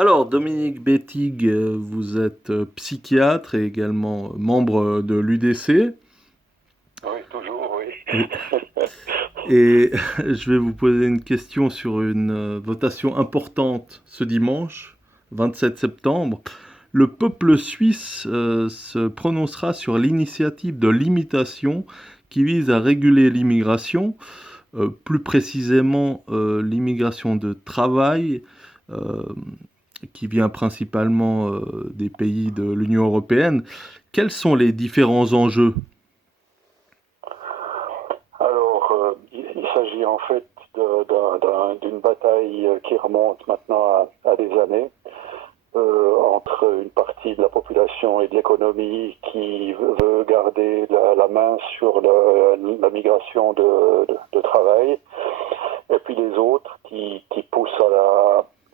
Alors, Dominique Bettig, vous êtes psychiatre et également membre de l'UDC. Oui, toujours, oui. Oui. Et je vais vous poser une question sur une votation importante ce dimanche, 27 septembre. Le peuple suisse se prononcera sur l'initiative de limitation qui vise à réguler l'immigration, plus précisément l'immigration de travail, euh, qui vient principalement des pays de l'Union européenne. Quels sont les différents enjeux? Alors, il s'agit en fait d'une bataille qui remonte maintenant à des années entre une partie de la population et de l'économie qui veut garder la main sur la migration de travail, et puis les autres qui poussent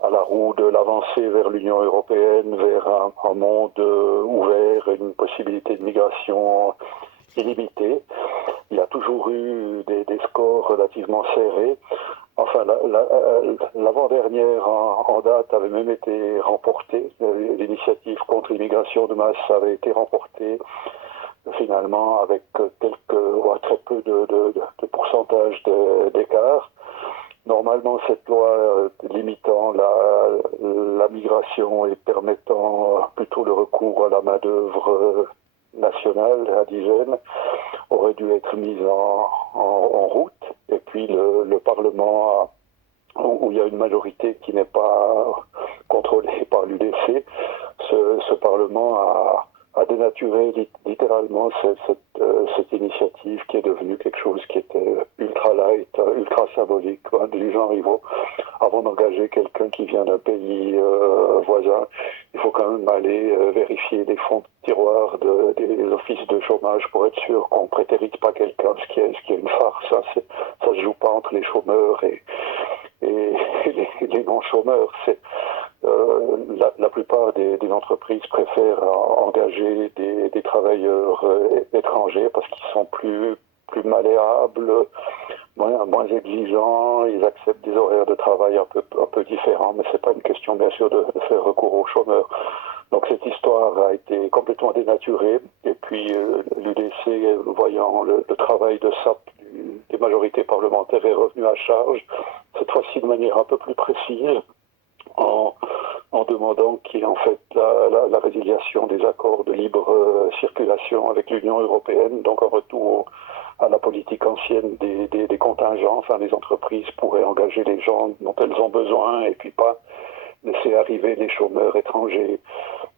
à la roue de l'avancée vers l'Union européenne, vers un monde ouvert, une possibilité de migration illimitée. Il y a toujours eu des scores relativement serrés. Enfin, l'avant-dernière en date avait même été remportée. L'initiative contre l'immigration de masse avait été remportée finalement avec très peu de pourcentage d'écart. Normalement, cette loi limitant la migration et permettant plutôt le recours à la main-d'œuvre nationale indigène aurait dû être mise en route. Et puis le Parlement, où il y a une majorité qui n'est pas contrôlée par l'UDC, ce Parlement a dénaturé littéralement cette initiative qui est devenue quelque chose qui était ultra light, ultra symbolique, hein, du genre avant d'engager quelqu'un qui vient d'un pays voisin, il faut quand même aller vérifier les fonds de tiroir des offices de chômage pour être sûr qu'on ne prétérite pas quelqu'un, ce qui est une farce. Hein, ça ne se joue pas entre les chômeurs et les non-chômeurs. La plupart des entreprises préfèrent engager des travailleurs étrangers parce qu'ils sont plus malléables, moins exigeants, ils acceptent des horaires de travail un peu différents, mais c'est pas une question bien sûr de faire recours aux chômeurs. Donc cette histoire a été complètement dénaturée et puis l'UDC, voyant le travail de sape des majorités parlementaires, est revenu à charge, cette fois-ci de manière un peu plus précise, en, en demandant qu'il y ait en fait la résiliation des accords de libre circulation avec l'Union européenne, donc un retour à la politique ancienne des contingents. Enfin, les entreprises pourraient engager les gens dont elles ont besoin et puis pas laisser arriver les chômeurs étrangers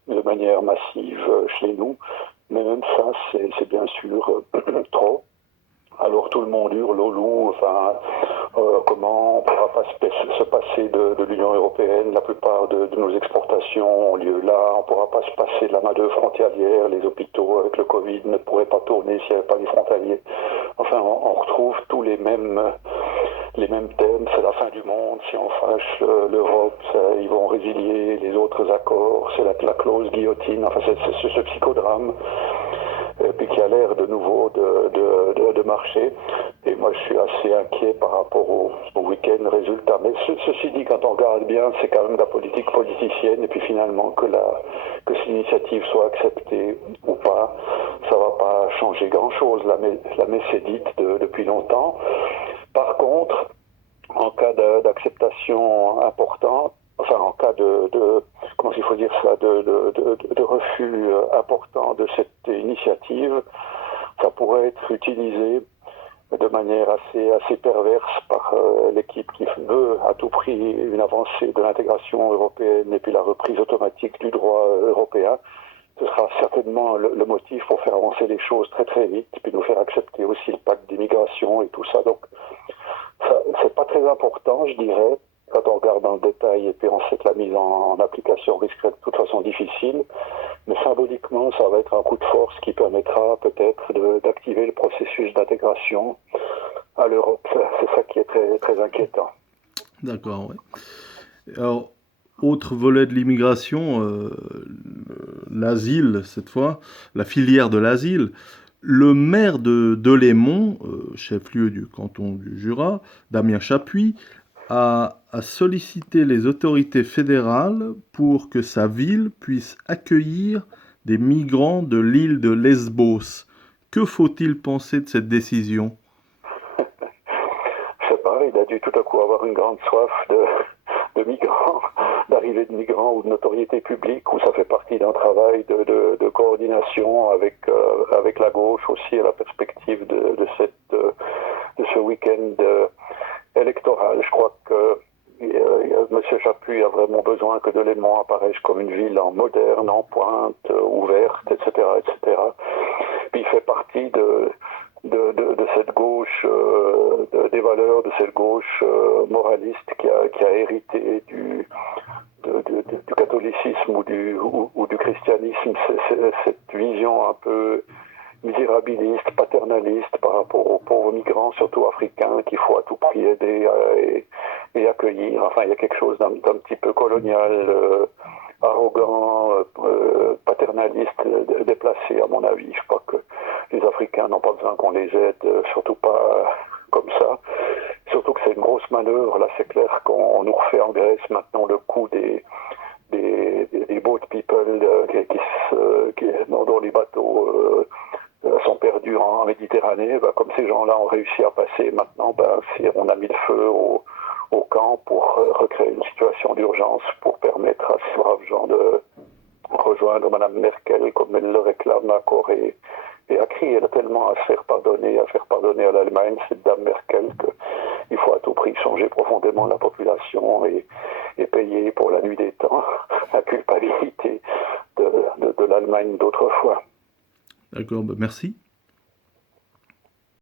de manière massive chez nous. Mais même ça, c'est bien sûr trop. Alors tout le monde hurle au loup, enfin, comment on ne pourra pas se passer de l'Union européenne, la plupart de nos exportations ont lieu là, on ne pourra pas se passer de la main-d'œuvre frontalière, les hôpitaux avec le Covid ne pourraient pas tourner s'il n'y avait pas les frontaliers. Enfin, on retrouve tous les mêmes thèmes, c'est la fin du monde, si on fâche l'Europe, ils vont résilier les autres accords, c'est la clause guillotine, enfin c'est ce psychodrame. Puis qui a l'air de nouveau de marcher. Et moi, je suis assez inquiet par rapport au week-end résultat. Mais ceci dit, quand on regarde bien, c'est quand même de la politique politicienne. Et puis finalement, que cette initiative soit acceptée ou pas, ça va pas changer grand-chose. La messe est dite depuis longtemps. Par contre, en cas d'acceptation importante, enfin en cas comment il faut dire ça, de refus important de cette initiative, ça pourrait être utilisé de manière assez perverse par l'équipe qui veut à tout prix une avancée de l'intégration européenne et puis la reprise automatique du droit européen. Ce sera certainement le motif pour faire avancer les choses très très vite, puis nous faire accepter aussi le pacte d'immigration et tout ça. Donc c'est pas très important, je dirais, quand on regarde dans le détail, et puis on sait que la mise en application risquerait de toute façon difficile, mais symboliquement, ça va être un coup de force qui permettra peut-être d'activer le processus d'intégration à l'Europe. C'est ça qui est très, très inquiétant. D'accord, ouais. Alors, autre volet de l'immigration, l'asile, cette fois, la filière de l'asile. Le maire de Delémont, chef-lieu du canton du Jura, Damien Chapuis, a a sollicité les autorités fédérales pour que sa ville puisse accueillir des migrants de l'île de Lesbos. Que faut-il penser de cette décision? Je sais pas, il a dû tout à coup avoir une grande soif de migrants, d'arrivée de migrants ou de notoriété publique, où ça fait partie d'un travail de coordination avec la gauche aussi à la perspective de ce week-end électoral. Je crois que M. Chappuis a vraiment besoin que Delémont apparaisse comme une ville en moderne, en pointe, ouverte, etc., etc. Puis il fait partie de cette gauche, des valeurs de cette gauche moraliste qui a hérité du catholicisme ou du christianisme. C'est cette vision un peu misérabiliste, paternaliste par rapport aux pauvres migrants, surtout africains, qu'il faut à tout prix aider et accueillir. Enfin, il y a quelque chose d'un petit peu colonial, arrogant, paternaliste, déplacé à mon avis. Je crois que les Africains n'ont pas besoin qu'on les aide, surtout pas comme ça. Surtout que c'est une grosse manœuvre. Là, c'est clair qu'on nous refait en Grèce maintenant le coup des boat people dont les bateaux sont perdus en Méditerranée. Comme ces gens-là ont réussi à passer maintenant, on a mis le feu au camp pour recréer une situation d'urgence pour permettre à ces braves gens de rejoindre Mme Merkel comme elle le réclame à corps et à crier. Elle a tellement à faire pardonner à l'Allemagne, cette dame Merkel, qu'il faut à tout prix changer profondément la population et payer pour la nuit des temps la culpabilité de l'Allemagne d'autrefois. D'accord, merci.